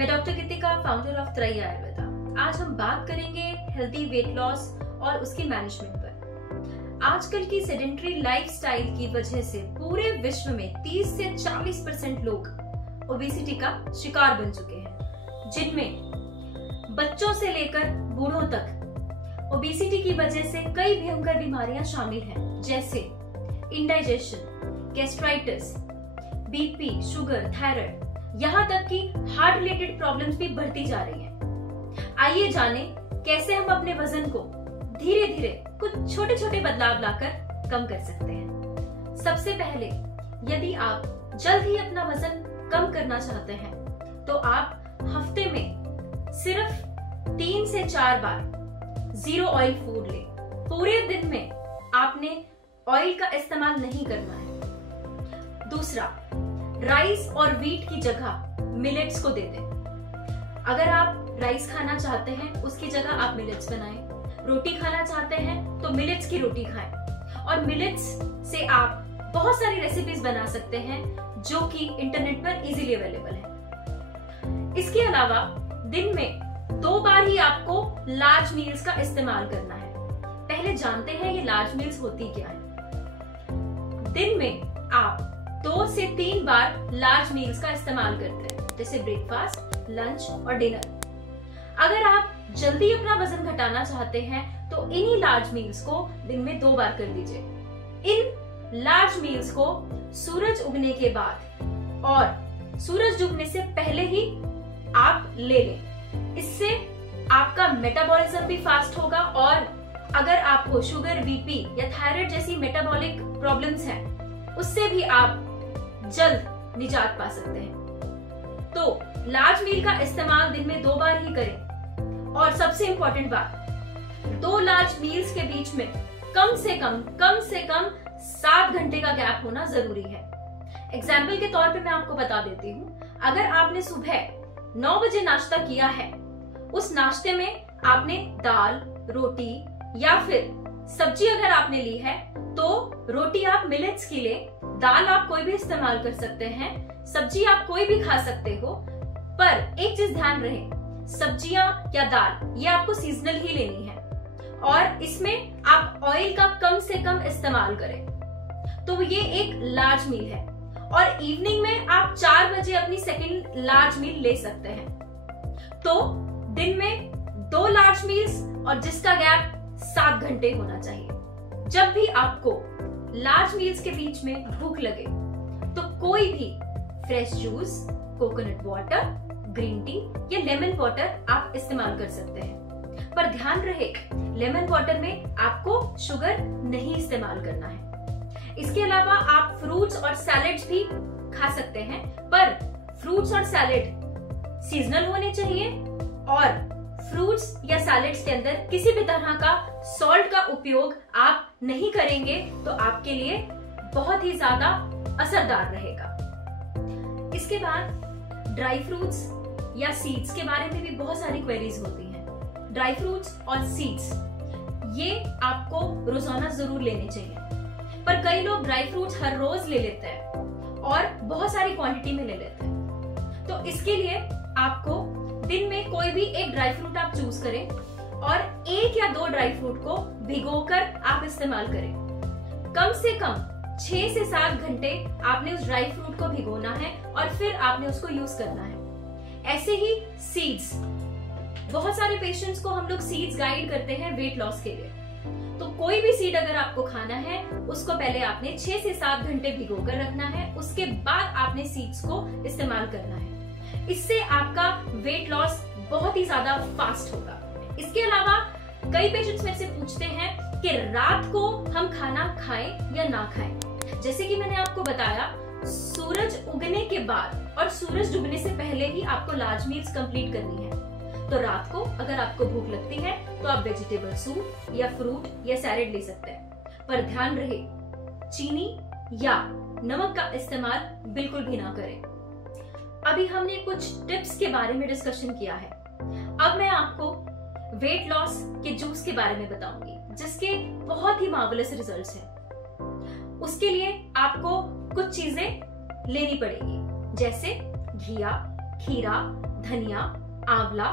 मैं doctor Kritika, founder of त्रयी आयुर्वेदा। आज हम बात करेंगे हेल्दी वेट लॉस और उसके मैनेजमेंट पर। आजकल की सेडेंटरी लाइफस्टाइल की वजह से पूरे विश्व में 30 से 40% लोग ओबेसिटी का शिकार बन चुके हैं, जिनमें बच्चों से लेकर बूढ़ों तक ओबेसिटी की वजह से कई भयंकर बीमारियां शामिल हैं, जैसे indigestion, gastritis, BP, sugar, thyroid, यहाँ तक कि हार्ट रिलेटेड प्रॉब्लम्स भी बढ़ती जा रही हैं। आइए जाने कैसे हम अपने वजन को धीरे धीरे कुछ छोटे छोटे बदलाव लाकर कम कर सकते हैं। सबसे पहले, यदि आप जल्द ही अपना वजन कम करना चाहते हैं तो आप हफ्ते में सिर्फ 3 से 4 बार जीरो ऑयल फूड लें। पूरे दिन में आपने ऑयल का इस्तेमाल नहीं करना है। दूसरा, राइस और व्हीट की जगह मिलेट्स को दे दें। अगर आप राइस खाना चाहते हैं उसकी जगह आप मिलेट्स बनाएं। रोटी खाना चाहते हैं तो मिलेट्स की रोटी खाएं। और मिलेट्स से आप बहुत सारी रेसिपीज बना सकते हैं जो कि इंटरनेट पर इजीली अवेलेबल है। इसके अलावा दिन में 2 बार ही आपको लार्ज मील्स का इस्तेमाल करना है। पहले जानते हैं ये लार्ज मील्स होती क्या है। दिन में आप 2 से 3 बार लार्ज मील्स का इस्तेमाल करते हैं, जैसे ब्रेकफास्ट, लंच और डिनर। अगर आप जल्दी अपना वजन घटाना चाहते हैं तो इन्हीं लार्ज मील्स को दिन में 2 बार कर लीजिए। इन लार्ज मील्स को सूरज उगने के बाद और सूरज डूबने से पहले ही आप ले लें। इससे आपका मेटाबॉलिज्म भी फास्ट होगा और अगर आपको शुगर, बीपी या थायराइड जैसी मेटाबॉलिक प्रॉब्लम्स हैं, उससे भी आप जल्द निजात पा सकते हैं। तो लार्ज मील का इस्तेमाल दिन में 2 बार ही करें। और सबसे इंपॉर्टेंट बात, 2 लार्ज मील्स के बीच में कम से कम 7 घंटे का गैप होना जरूरी है। एग्जाम्पल के तौर पे मैं आपको बता देती हूँ, अगर आपने सुबह 9 बजे नाश्ता किया है, उस नाश्ते में आपने दाल, रोटी या फिर सब्जी अगर आपने ली है तो रोटी आप मिलेट्स की ले, दाल आप कोई भी इस्तेमाल कर सकते हैं, सब्जी आप कोई भी खा सकते हो। पर एक चीज ध्यान रहे, सब्जियां या दाल ये आपको सीजनल ही लेनी है और इसमें आप ऑयल का कम से कम इस्तेमाल करें। तो ये एक लार्ज मील है और इवनिंग में आप 4 बजे अपनी सेकंड लार्ज मील ले सकते हैं। तो दिन में 2 लार्ज मील्स और जिसका गैप 7 घंटे होना चाहिए। जब भी आपको लार्ज मील्स के बीच में भूख लगे तो कोई भी fresh juice, coconut water, green tea या लेमन वाटर आप इस्तेमाल कर सकते हैं। पर ध्यान रहे, लेमन वाटर में आपको शुगर नहीं इस्तेमाल करना है। इसके अलावा आप फ्रूट्स और सैलेड्स भी खा सकते हैं, पर फ्रूट्स और सैलेड सीजनल होने चाहिए और फ्रूट्स या सैलेड्स के अंदर किसी भी तरह का सॉल्ट का उपयोग आप नहीं करेंगे तो आपके लिए बहुत ही ज्यादा असरदार रहेगा। इसके बाद ड्राई फ्रूट्स या सीड्स के बारे में भी बहुत सारी क्वेरीज होती हैं। ड्राई फ्रूट्स और सीड्स ये आपको रोजाना जरूर लेने चाहिए, पर कई लोग ड्राई फ्रूट्स हर रोज ले लेते हैं और बहुत सारी क्वांटिटी में ले लेते हैं। तो इसके लिए आपको दिन में कोई भी एक ड्राई फ्रूट आप चूज करें और 1 या 2 ड्राई फ्रूट को भिगोकर आप इस्तेमाल करें। कम से कम 6 से 7 घंटे आपने उस ड्राई फ्रूट को भिगोना है और फिर आपने उसको यूज करना है। ऐसे ही सीड्स, बहुत सारे पेशेंट्स को हम लोग सीड्स गाइड करते हैं वेट लॉस के लिए। तो कोई भी सीड अगर आपको खाना है उसको पहले आपने 6 से 7 घंटे भिगोकर रखना है, उसके बाद आपने सीड्स को इस्तेमाल करना है। इससे आपका वेट लॉस बहुत ही ज्यादा फास्ट होगा। इसके अलावा कई पेशेंट्स मेरे से पूछते हैं कि रात को हम खाना खाएं या ना खाएं। जैसे कि मैंने आपको बताया, सूरज उगने के बाद और सूरज डूबने से पहले ही आपको लार्ज मील्स कंप्लीट करनी है। तो रात को अगर आपको भूख लगती है तो आप वेजिटेबल सूप या फ्रूट या सैलेड ले सकते हैं, पर ध्यान रहे चीनी या नमक का इस्तेमाल बिल्कुल भी ना करें। अभी हमने कुछ टिप्स के बारे में डिस्कशन किया है। अब मैं आपको वेट लॉस के जूस के बारे में बताऊंगी, जिसके बहुत ही मार्वेलस रिजल्ट्स हैं। उसके लिए आपको कुछ चीजें लेनी पड़ेगी, जैसे घिया, खीरा, धनिया, आंवला,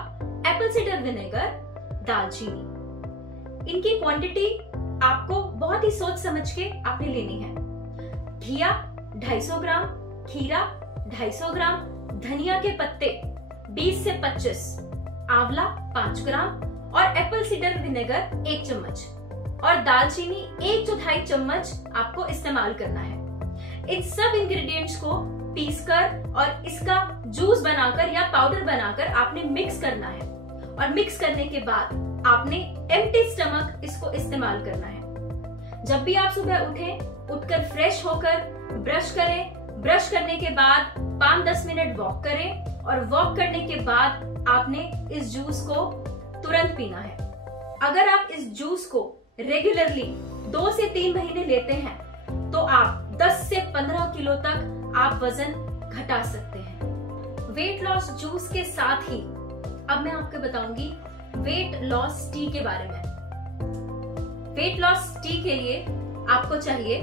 एप्पल साइडर विनेगर, दालचीनी। इनकी क्वांटिटी आपको बहुत ही सोच समझ के आपने लेनी है। घिया 250 ग्राम, खीरा 250 ग्राम, धनिया के पत्ते 20 से 25, आंवला 5 ग्राम और एप्पल साइडर विनेगर 1 चम्मच और दालचीनी 1/4 चम्मच आपको इस्तेमाल करना है। इन सब इंग्रेडिएंट्स को पीसकर और इसका जूस बनाकर या पाउडर बनाकर आपने मिक्स करना है और मिक्स करने के बाद आपने एम्प्टी स्टमक इसको इस्तेमाल करना है। जब भी आप सुबह उठकर फ्रेश होकर ब्रश करें, ब्रश करने के बाद 5-10 मिनट वॉक करें और वॉक करने के बाद आपने इस जूस को तुरंत पीना है। अगर आप इस जूस को रेगुलरली 2 से 3 महीने लेते हैं तो आप 10 से 15 किलो तक आप वजन घटा सकते हैं। वेट लॉस जूस के साथ ही अब मैं आपको बताऊंगी वेट लॉस टी के बारे में। वेट लॉस टी के लिए आपको चाहिए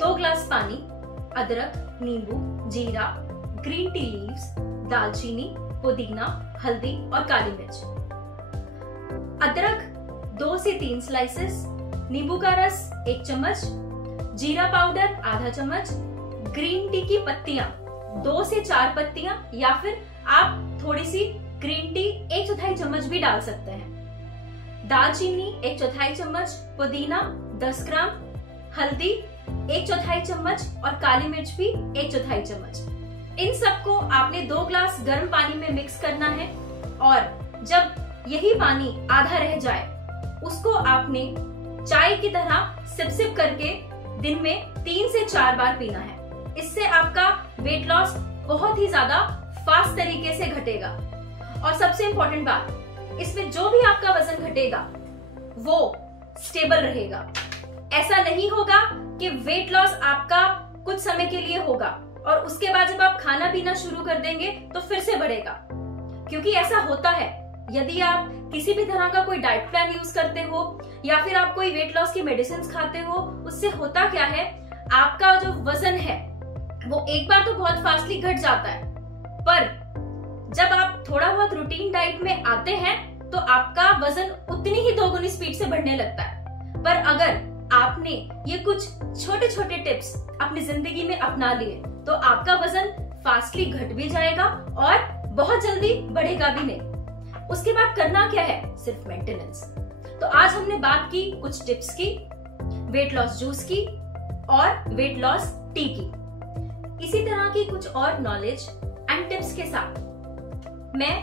2 ग्लास पानी, अदरक, नींबू, जीरा, ग्रीन टी लीव्स, दालचीनी, पुदीना, हल्दी और काली मिर्च। अदरक 2 से 3 स्लाइसेस, नींबू का रस 1 चम्मच, जीरा पाउडर आधा चम्मच, ग्रीन टी की पत्तियां 2 से 4 पत्तियां या फिर आप थोड़ी सी ग्रीन टी 1/4 चम्मच भी डाल सकते हैं। दालचीनी 1/4 चम्मच, पुदीना 10 ग्राम, हल्दी 1/4 चम्मच और काली मिर्च भी 1/4 चम्मच। इन सबको आपने 2 ग्लास गर्म पानी में मिक्स करना है और जब यही पानी आधा रह जाए उसको आपने चाय की तरह सिप सिप करके दिन में 3 से 4 बार पीना है। इससे आपका वेट लॉस बहुत ही ज्यादा फास्ट तरीके से घटेगा। और सबसे इंपॉर्टेंट बात, इसमें जो भी आपका वजन घटेगा वो स्टेबल रहेगा। ऐसा नहीं होगा कि वेट लॉस आपका कुछ समय के लिए होगा और उसके बाद जब आप खाना पीना शुरू कर देंगे तो फिर से बढ़ेगा, क्योंकि ऐसा होता है। यदि आप किसी भी तरह का कोई डाइट प्लान यूज करते हो या फिर आप कोई वेट लॉस की मेडिसिन खाते हो, उससे होता क्या है, आपका जो वजन है वो एक बार तो बहुत फास्टली घट जाता है, पर जब आप थोड़ा बहुत रूटीन डाइट में आते हैं तो आपका वजन उतनी ही 2 गुनी स्पीड से बढ़ने लगता है। पर अगर आपने ये कुछ छोटे छोटे टिप्स अपनी जिंदगी में अपना लिए तो आपका वजन फास्टली घट भी जाएगा और बहुत जल्दी बढ़ेगा भी नहीं। उसके बाद करना क्या है, सिर्फ मेंटेनेंस। तो आज हमने बात की कुछ टिप्स की, वेट लॉस जूस की और वेट लॉस टी की। इसी तरह की कुछ और नॉलेज एंड टिप्स के साथ मैं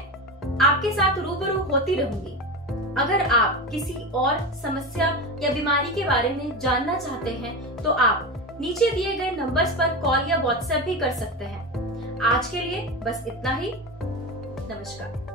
आपके साथ रूबरू होती रहूंगी। अगर आप किसी और समस्या या बीमारी के बारे में जानना चाहते हैं तो आप नीचे दिए गए नंबर्स पर कॉल या व्हाट्सएप भी कर सकते हैं। आज के लिए बस इतना ही। नमस्कार।